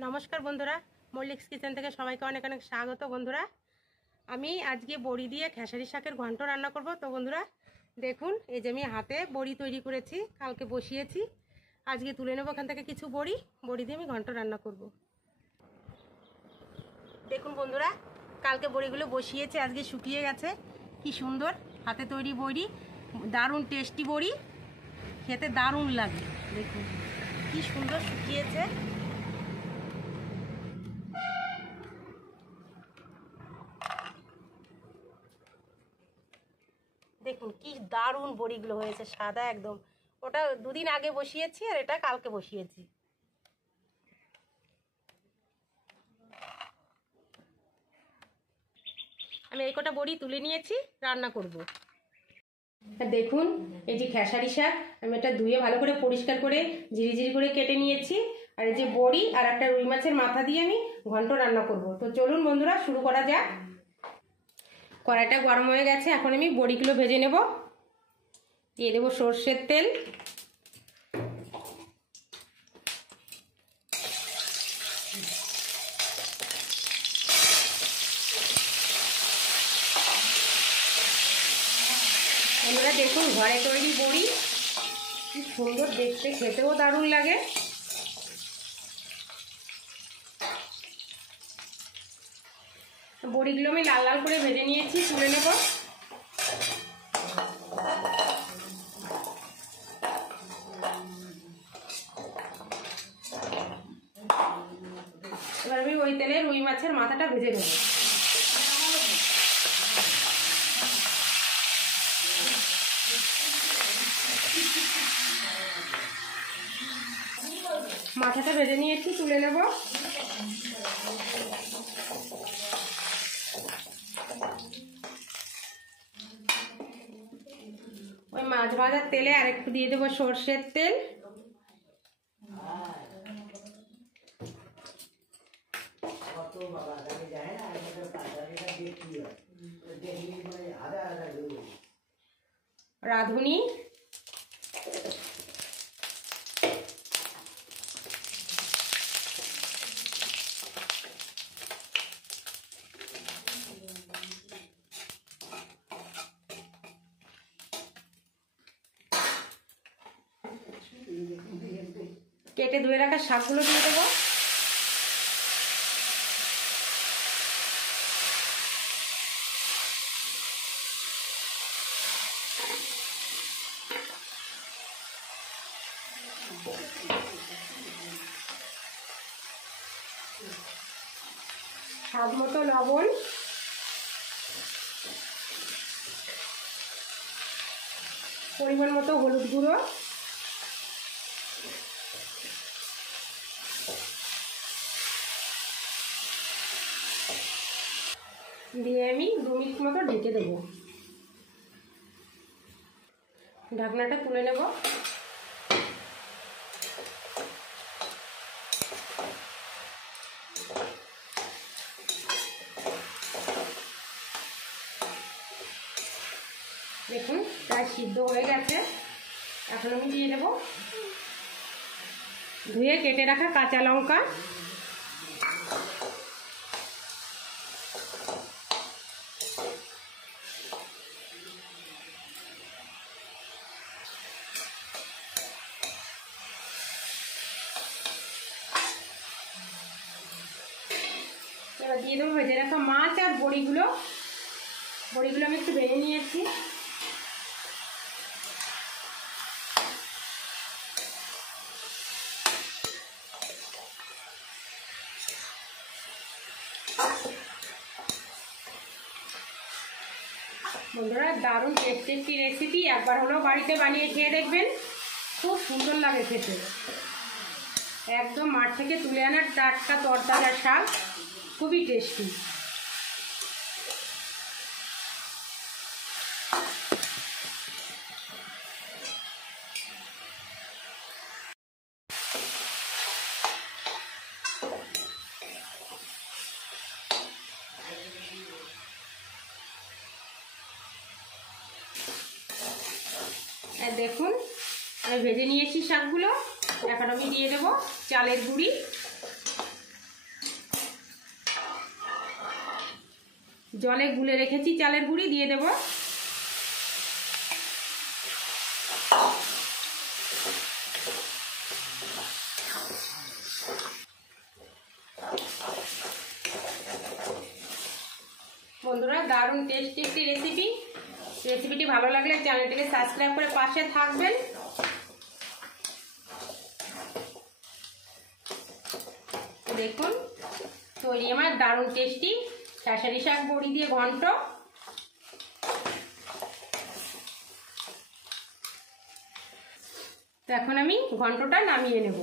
नमस्कार बंधुरा मल्लिक्स किचेन থেকে সবাইকে অনেক অনেক স্বাগত। বন্ধুরা আমি আজকে বড়ি দিয়ে খেসারি শাকের ঘন্ট রান্না করব। তো বন্ধুরা দেখুন, এই যে আমি হাতে বড়ি তৈরি করেছি, কালকে বসিয়েছি, আজকে তুলে নেব এখান থেকে কিছু বড়ি দিয়ে আমি ঘন্ট রান্না করব। দেখুন বন্ধুরা, কালকে বড়িগুলো বসিয়েছি, আজকে শুকিয়ে গেছে। কি সুন্দর হাতে তৈরি বড়ি, দারুণ টেস্টি বড়ি, খেতে দারুণ লাগে। দেখুন কি সুন্দর শুকিয়েছে। দেখুন কি দারুণ বড়িগুলো হয়েছে, সাদা একদম। ওটা দুদিন আগে বসিয়েছি আর এটা কালকে বসিয়েছি। আমি এই কটা বড়ি তুলে নিয়েছি, রান্না করব। দেখুন এই যে খেসারি শাক, আমি এটা ধুয়ে ভালো করে পরিষ্কার করে ঝিরিঝিরি করে কেটে নিয়েছি। আর এই যে বড়ি আর একটা রুই মাছের মাথা দিয়ে আমি ঘন্ট রান্না করব। তো চলুন বন্ধুরা শুরু করা যাক। কড়াইটা গরম হয়ে গেছে, এখন আমি বড়িগুলো ভেজে নেব। দিয়ে দেবো সর্ষের তেল, বন্ধুরা দেখুন ঘরে তৈরি বড়ি কি সুন্দর দেখতে, খেতেও দারুণ লাগে। বড়িগুলো আমি লাল লাল করে ভেজে নিয়েছি, তুলে নেব। এবার আমি ওই তেলে রুই মাছের মাথাটা ভেজে নেব। মাথাটা ভেজে নিয়েছি, তুলে নেব। ওই মাছ ভাজার তেলে আরেকটু দিয়ে দেবো সর্ষের তেল, রাঁধুনি, কেটে ধুয়ে রাখা শাকগুলো দিয়ে দেবো। স্বাদ মতো লবণ, পরিমাণ মতো হলুদ গুঁড়ো, দিয়ে আমি 2 মিনিট মতো ঢেকে দেবো। ঢাকনাটা তুলে নেব। দেখুন প্রায় সিদ্ধ হয়ে গেছে। এখন আমি দিয়ে দেবো ধুয়ে কেটে রাখা কাঁচা লঙ্কা, এবার দিয়ে দেবো ভেজে রাখা মাছ আর বড়িগুলো আমি একটু ভেজে নিয়েছি। বন্ধুরা দারুণ টেস্টি রেসিপি, একবার হলেও বাড়িতে বানিয়ে খেয়ে দেখবেন, খুব সুন্দর লাগে খেতে। একদম মাঠ থেকে তুলে আনার টাটকা তরতাজা শাক, খুবই টেস্টি। দেখুন আমি ভেজে নিয়েছি শাকগুলো, এখন আমি দিয়ে দেবো চালের গুঁড়ি, জলে গুলে রেখেছি চালের গুঁড়ি দিয়ে দেব। বন্ধুরা দারুণ টেস্টি একটি রেসিপিটি ভালো লাগলে চ্যানেলটিকে সাবস্ক্রাইব করে পাশে থাকবেন। দেখুন তৈরি আমার দারুণ টেস্টি খেসারি শাক বড়ি দিয়ে ঘন্ট। তো এখন আমি ঘন্টটা নামিয়ে নেব।